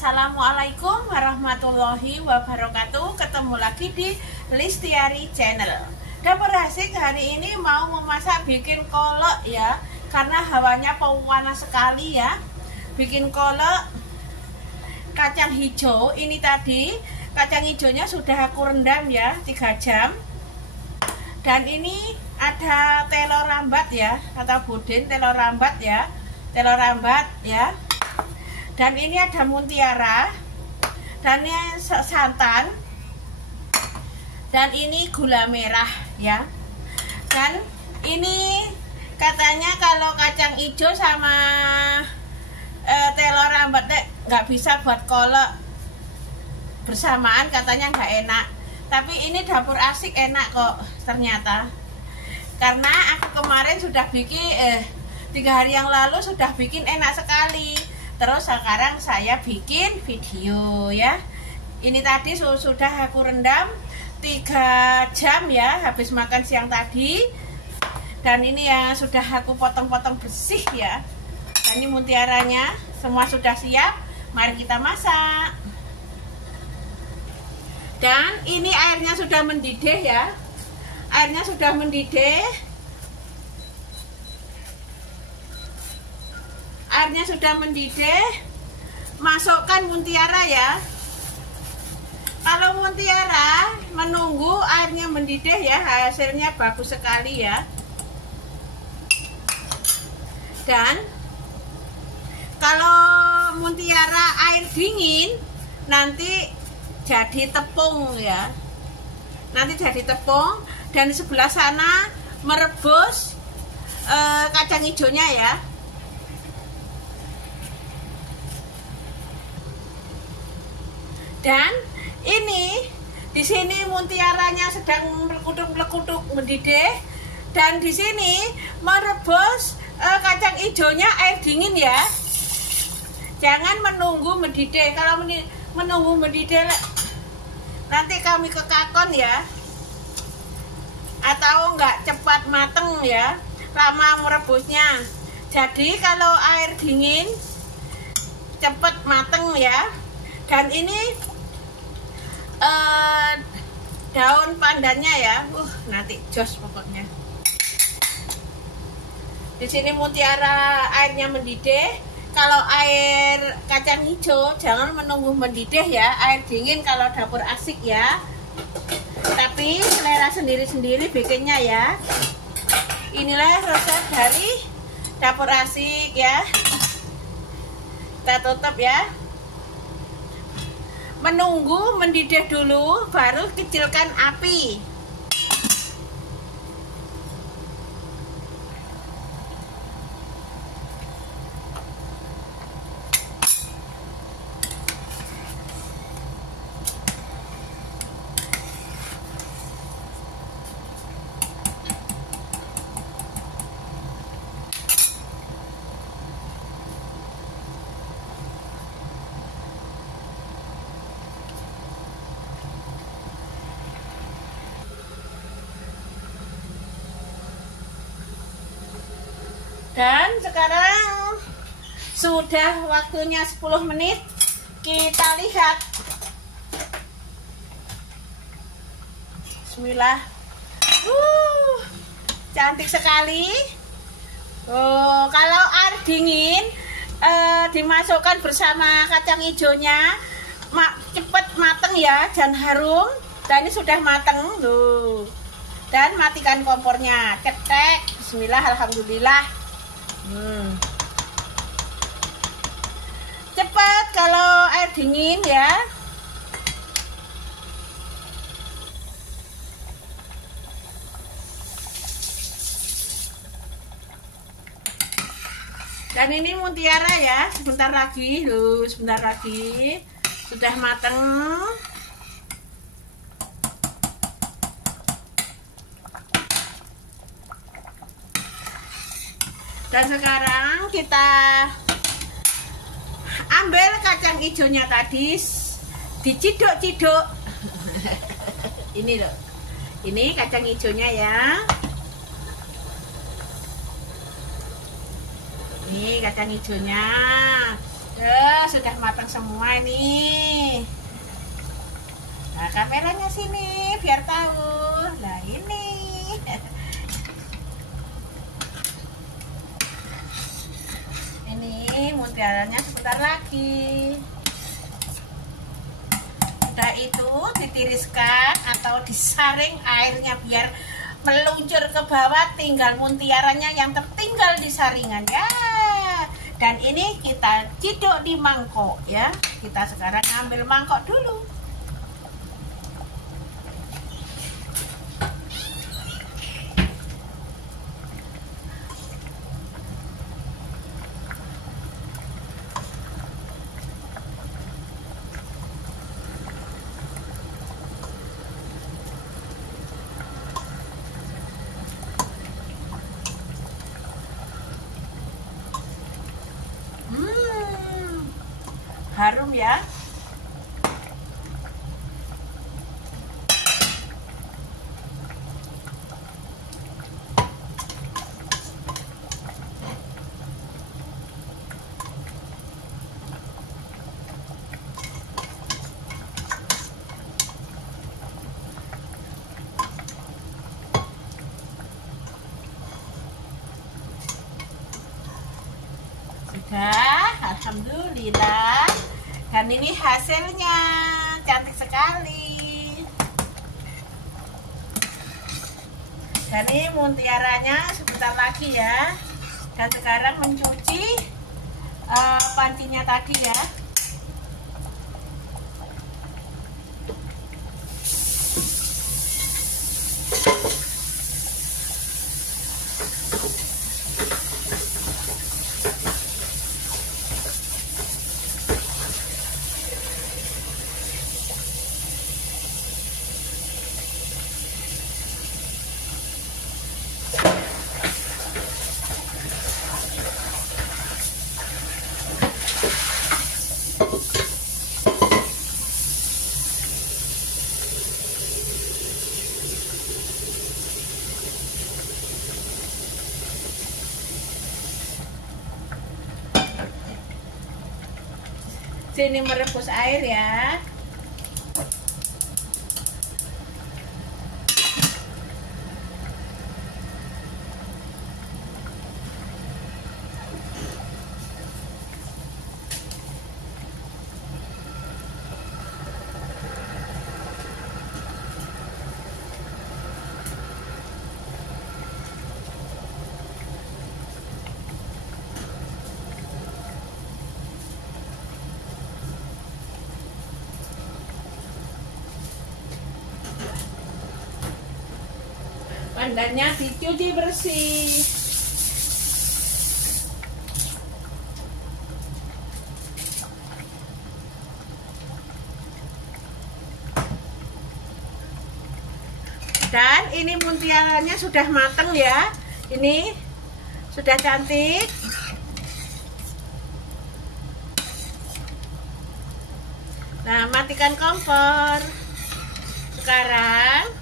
Assalamualaikum warahmatullahi wabarakatuh. Ketemu lagi di Listiari Channel. Dapur Asik hari ini mau memasak bikin kolak ya, karena hawanya panas sekali ya. Bikin kolak kacang hijau. Ini tadi kacang hijaunya sudah aku rendam ya 3 jam. Dan ini ada telur rambat ya, atau budin telur rambat ya. Telur rambat ya. Dan ini ada mutiara, dan ini santan, dan ini gula merah ya. Dan ini katanya kalau kacang hijau sama telur rambat nggak bisa buat kolak bersamaan, katanya nggak enak. Tapi ini Dapur Asik enak kok ternyata, karena aku kemarin sudah bikin 3 hari yang lalu sudah bikin enak sekali. Terus sekarang saya bikin video ya. Ini tadi sudah aku rendam 3 jam ya, habis makan siang tadi. Dan ini yang sudah aku potong-potong bersih ya. Dan ini mutiaranya semua sudah siap. Mari kita masak. Dan ini airnya sudah mendidih ya. Airnya sudah mendidih. Airnya sudah mendidih, masukkan mutiara ya. Kalau mutiara menunggu airnya mendidih ya, hasilnya bagus sekali ya. Dan kalau mutiara air dingin nanti jadi tepung ya. Nanti jadi tepung. Dan di sebelah sana merebus kacang hijaunya ya. Dan ini di sini mutiaranya sedang melekutuk mendidih, dan di sini merebus kacang hijaunya air dingin ya. Jangan menunggu mendidih. Kalau menunggu mendidih nanti kami kekakon ya, atau enggak cepat mateng ya, lama merebusnya. Jadi kalau air dingin cepat mateng ya. Dan ini daun pandannya ya, nanti jos pokoknya. Di sini mutiara airnya mendidih. Kalau air kacang hijau jangan menunggu mendidih ya, air dingin kalau Dapur Asik ya. Tapi selera sendiri-sendiri bikinnya ya. Inilah resep dari Dapur Asik ya. Kita tutup ya. Menunggu mendidih dulu, baru kecilkan api. Dan sekarang sudah waktunya 10 menit. Kita lihat. Bismillah. Cantik sekali. Kalau air dingin dimasukkan bersama kacang hijaunya, cepet mateng ya, dan harum. Dan ini sudah mateng tuh. Dan matikan kompornya. Cetek. Bismillah, alhamdulillah. Cepat kalau air dingin ya. Dan ini mutiara ya, sebentar lagi sebentar lagi sudah mateng. Dan sekarang kita ambil kacang hijaunya tadi, diciduk-ciduk. Ini loh, ini kacang hijaunya ya. Ini kacang hijaunya. Sudah matang semua nih. Nah, kameranya sini biar tahu. Nah, ini. Ini mutiaranya sebentar lagi. Udah itu ditiriskan atau disaring airnya biar meluncur ke bawah, tinggal mutiaranya yang tertinggal di saringan ya. Dan ini kita ciduk di mangkok ya. Kita sekarang ambil mangkok dulu. Harum ya. Sudah, alhamdulillah. Dan ini hasilnya cantik sekali. Dan ini mutiaranya sebentar lagi ya. Dan sekarang mencuci pancinya tadi ya. Sini merebus air ya. Pandannya dicuci bersih. Dan ini mutiaranya sudah matang ya. Ini sudah cantik. Nah, matikan kompor. Sekarang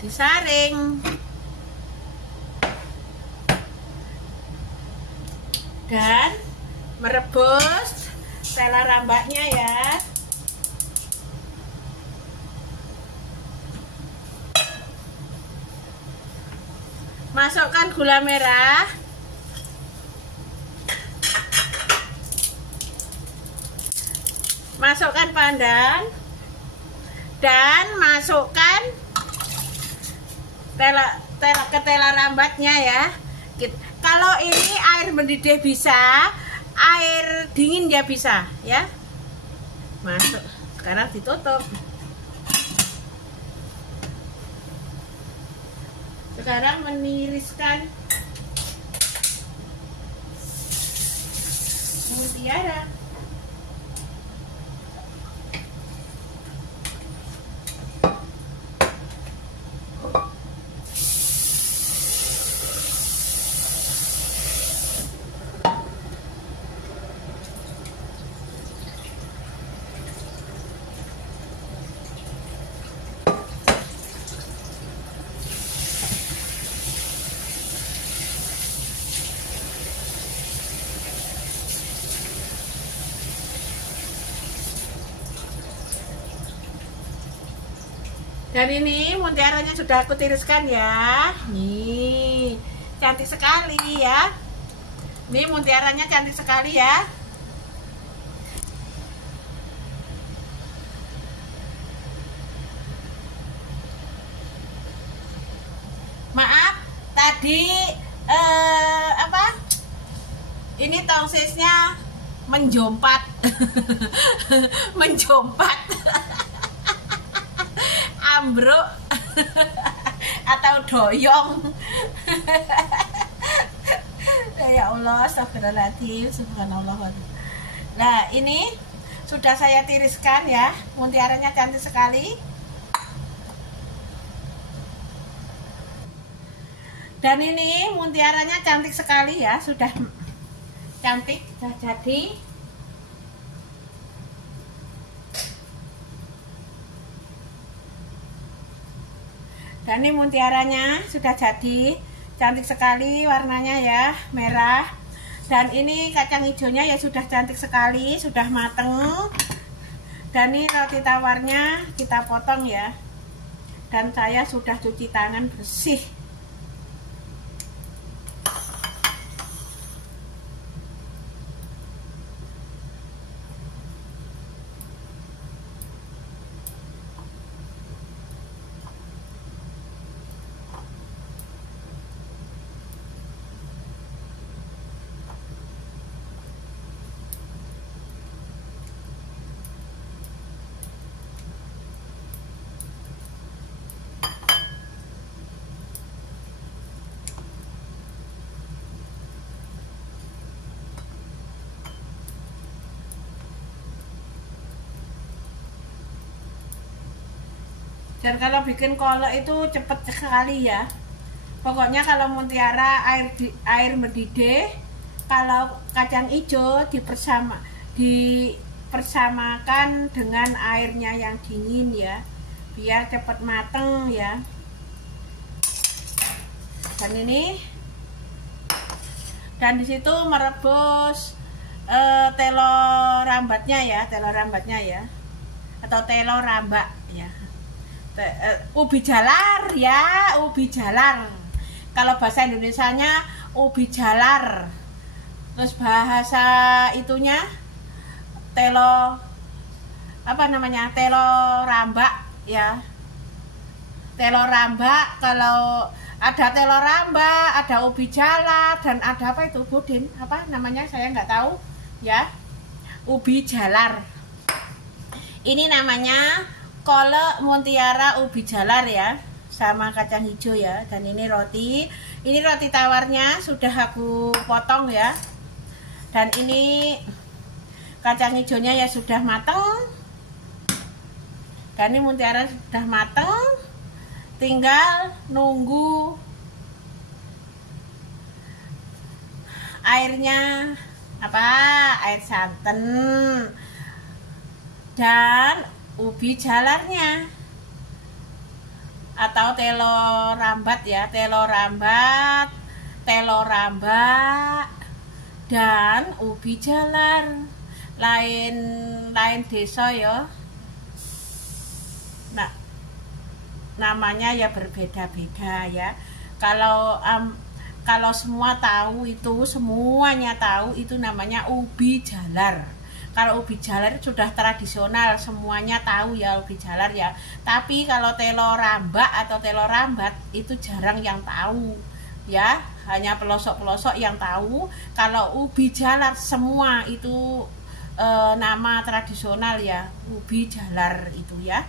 disaring dan merebus tela rambaknya ya. Masukkan gula merah, masukkan pandan, dan masukkan tela rambatnya ya. Kalau ini air mendidih bisa, air dingin ya bisa ya. Masuk. Sekarang ditutup. Sekarang meniriskan mutiara. Dan ini mutiaranya sudah aku tiriskan ya. Nih, cantik sekali ya. Ini mutiaranya cantik sekali ya. Maaf, tadi ini tongsisnya menjompat. Menjompat. Ambruk atau doyong. Ya Allah, astagfirullahaladzim, subhanallah. Nah, ini sudah saya tiriskan ya. Mutiaranya cantik sekali. Dan ini mutiaranya cantik sekali ya, sudah cantik, sudah jadi. Dan ini mutiaranya sudah jadi, cantik sekali warnanya ya, merah. Dan ini kacang hijaunya ya sudah cantik sekali, sudah mateng. Dan ini roti tawarnya kita potong ya. Dan saya sudah cuci tangan bersih. Dan kalau bikin kolak itu cepet sekali ya. Pokoknya kalau mutiara air mendidih, kalau kacang hijau dipersamakan dengan airnya yang dingin ya, biar cepet mateng ya. Dan ini, dan disitu merebus telur rambatnya ya, atau telur rambak ya. Ubi jalar ya, ubi jalar. Kalau bahasa Indonesianya ubi jalar. Terus bahasa itunya telur telur rambak ya. Telur rambak, kalau ada telur rambak, ada ubi jalar, dan ada apa itu budin, apa namanya saya nggak tahu ya. Ubi jalar. Ini namanya kolak mutiara ubi jalar ya, sama kacang hijau ya. Dan ini roti tawarnya sudah aku potong ya. Dan ini kacang hijaunya ya sudah mateng. Dan ini mutiara sudah mateng, tinggal nunggu airnya air santan dan ubi jalarnya atau telur rambat ya, telur rambak dan ubi jalar. Lain desa ya. Nah, namanya ya berbeda-beda ya. Kalau semua tahu itu, semuanya tahu itu namanya ubi jalar. Kalau ubi jalar sudah tradisional, semuanya tahu ya ubi jalar ya. Tapi kalau telur rambak atau telur rambat itu jarang yang tahu ya. Hanya pelosok-pelosok yang tahu. Kalau ubi jalar semua itu nama tradisional ya, ubi jalar itu ya.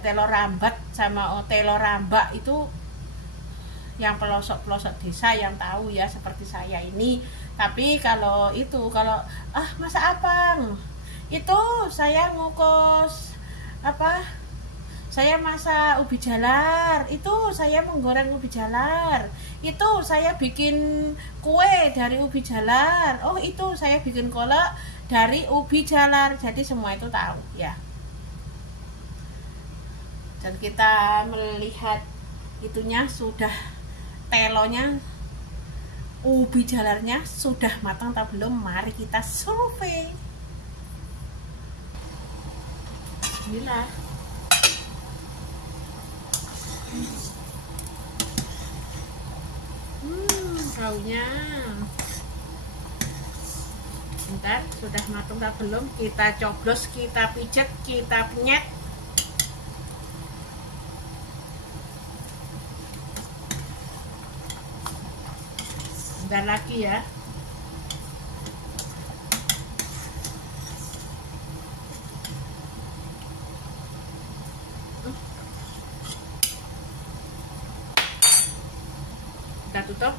Telur rambat sama telur rambak itu yang pelosok-pelosok desa yang tahu ya, seperti saya ini. Tapi kalau masa abang itu saya ngukus saya masak ubi jalar, itu saya menggoreng ubi jalar, itu saya bikin kue dari ubi jalar, oh itu saya bikin kolak dari ubi jalar. Jadi semua itu tahu ya. Dan kita melihat itunya sudah, telonya, ubi jalarnya sudah matang atau belum. Mari kita survei. Bismillah. Sausnya. Bentar, sudah matang atau belum? Kita coblos, kita pijat, kita penyet. Bentar lagi ya. Kita tutup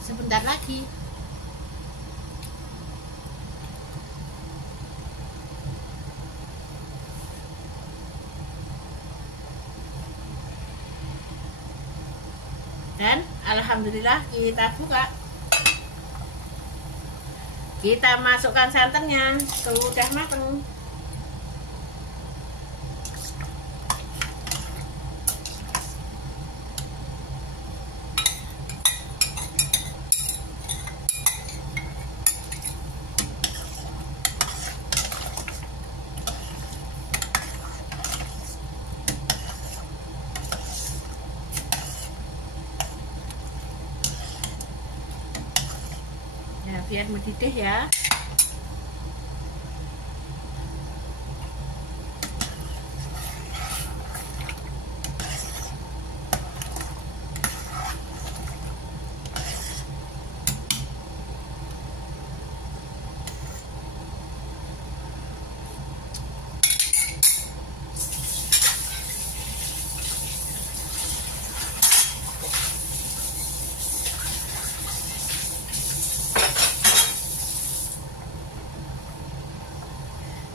sebentar lagi. Dan alhamdulillah kita buka. Kita masukkan santannya, sudah matang. Ya, biar mendidih ya.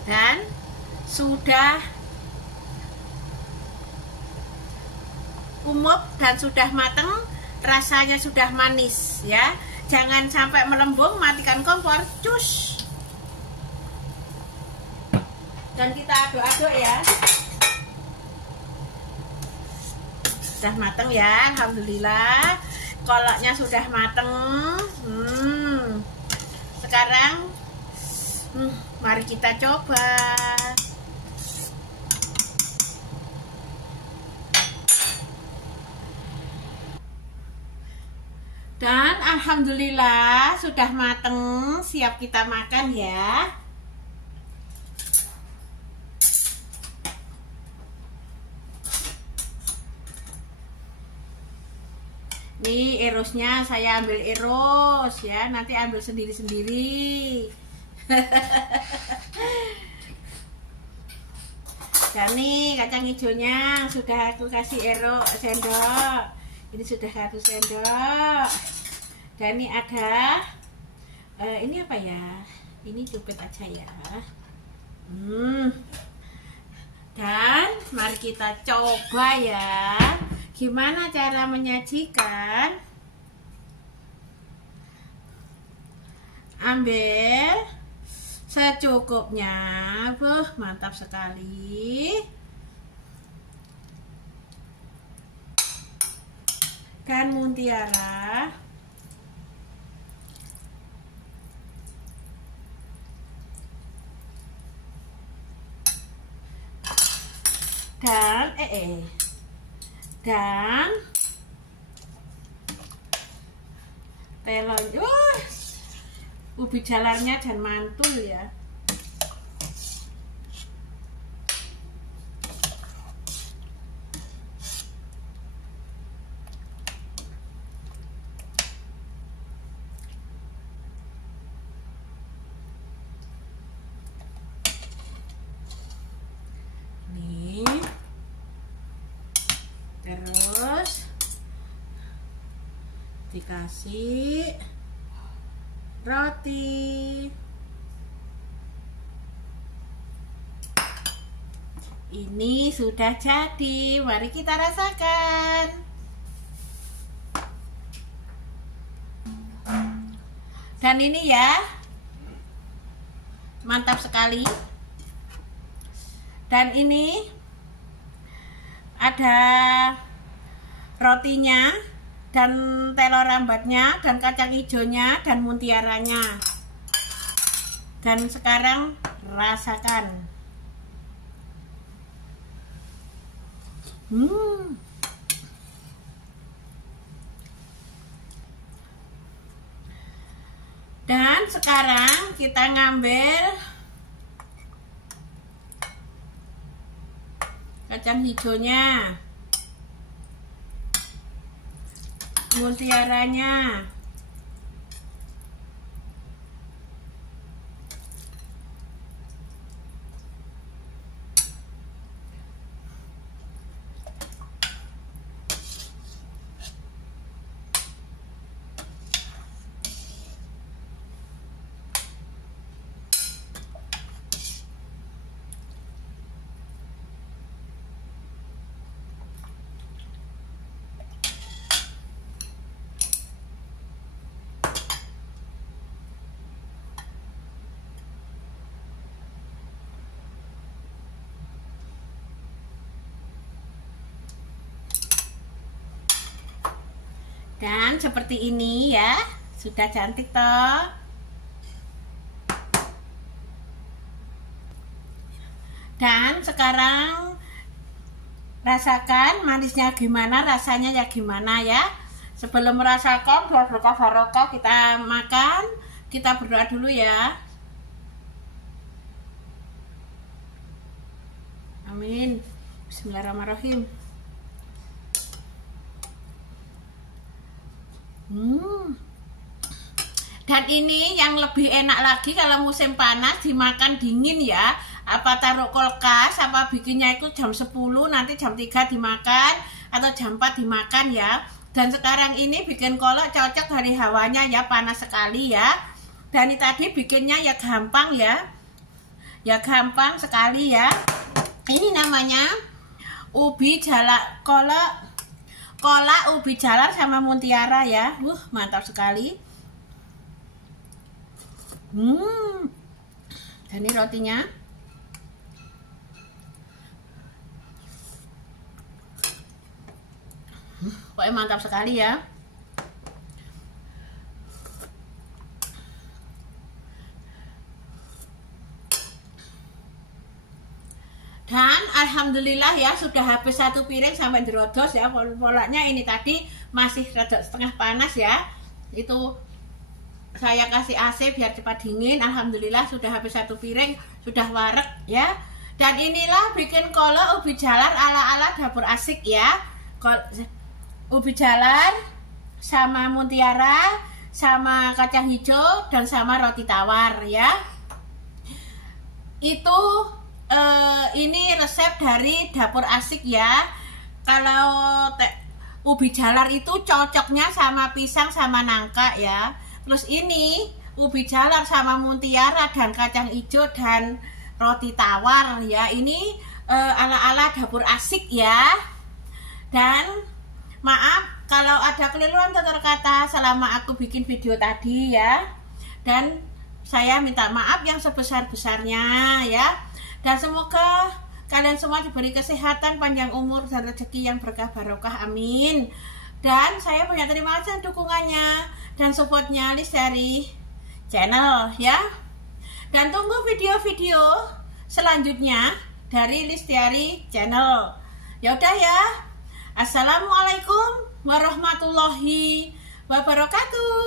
Dan sudah umub dan sudah matang, rasanya sudah manis ya. Jangan sampai melembung, matikan kompor, cus. Dan kita aduk-aduk ya. Sudah matang ya, alhamdulillah. Kolaknya sudah matang. Sekarang mari kita coba. Dan alhamdulillah sudah mateng, siap kita makan ya. Nih erosnya saya ambil eros ya, nanti ambil sendiri-sendiri. Dan nih kacang hijaunya sudah aku kasih sendok. Ini sudah 1 sendok. Dan ini ada ini apa ya? Ini cupet aja ya. Dan mari kita coba ya. Gimana cara menyajikan? Ambil secukupnya. Mantap sekali. Dan mutiara. Dan dan telon. Ubi jalarnya dan mantul ya. Nih. Terus dikasih roti. Ini sudah jadi, mari kita rasakan. Dan ini ya, mantap sekali. Dan ini ada rotinya, dan telur rambatnya, dan kacang hijaunya, dan mutiaranya. Dan sekarang rasakan. Dan sekarang kita ngambil kacang hijaunya, mutiaranya, dan seperti ini ya, sudah cantik toh. Dan sekarang rasakan manisnya gimana, rasanya ya gimana ya. Sebelum merasakan biar berkah barokah kita makan, kita berdoa dulu ya. Amin. Bismillahirrahmanirrahim. Dan ini yang lebih enak lagi kalau musim panas dimakan dingin ya. Apa taruh kulkas, apa bikinnya itu jam 10, nanti jam 3 dimakan atau jam 4 dimakan ya. Dan sekarang ini bikin kolak cocok dari hawanya ya, panas sekali ya. Dan ini tadi bikinnya ya gampang ya. Ya gampang sekali ya. Ini namanya ubi jalak, kolak ubi jalar sama mutiara ya. Mantap sekali. Dan ini rotinya. Pokoknya mantap sekali ya. Dan alhamdulillah ya, sudah habis satu piring sampai derodos ya. Polanya ini tadi masih rada setengah panas ya. Itu saya kasih AC biar cepat dingin. Alhamdulillah sudah habis satu piring, sudah warek ya. Dan inilah bikin kolak ubi jalar ala-ala dapur asik ya. Ubi jalar sama mutiara sama kacang hijau dan sama roti tawar ya. Itu ini resep dari dapur asik ya. Kalau ubi jalar itu cocoknya sama pisang sama nangka ya. Terus ini ubi jalar sama mutiara dan kacang hijau dan roti tawar ya. Ini ala-ala dapur asik ya. Dan maaf kalau ada keliruan tutur kata selama aku bikin video tadi ya. Dan saya minta maaf yang sebesar-besarnya ya. Dan semoga kalian semua diberi kesehatan, panjang umur, dan rezeki yang berkah barokah, amin. Dan saya banyak terima kasih dukungannya dan supportnya Lestiari Channel ya. Dan tunggu video-video selanjutnya dari Lestiari Channel. Ya udah ya. Assalamualaikum warahmatullahi wabarakatuh.